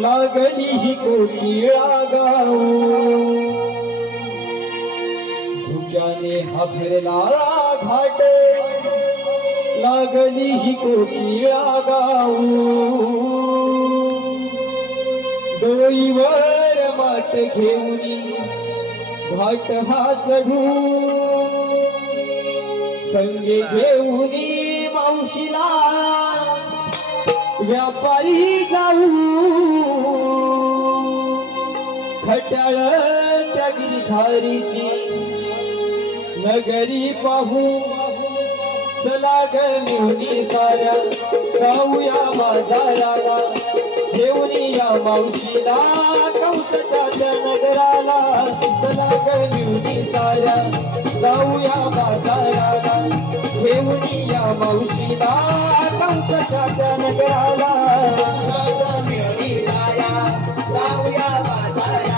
लागली ही कोकिळा गाऊ धुक्याने हा फिरला घाट. लागली ही कोकिळा गाऊ डोईवर मात घेऊन घाट हा चढू. संगे घेऊन मावशीला व्यापारी जाऊ. त्याळ त्या गिरीधारीची नगरी पाहू. चला ग मिळूनी साऱ्या. जाऊया बाजाराला. घेऊन या मावशीला. कंसाच्या नगराला. चला ग मिळूनी साऱ्या. जाऊया बाजाराला. घेऊन या मावशीला. कंसाच्या नगराला. मिळूनी साऱ्या. जाऊया बाजाराला.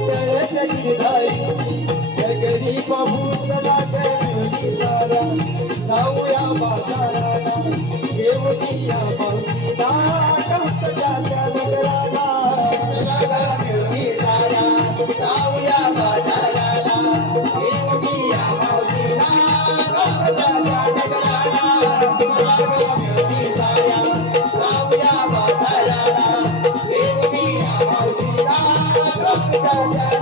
कटळच्या गिरधारीची नगरी पाहू चला गरमी बाजाराला घेऊनी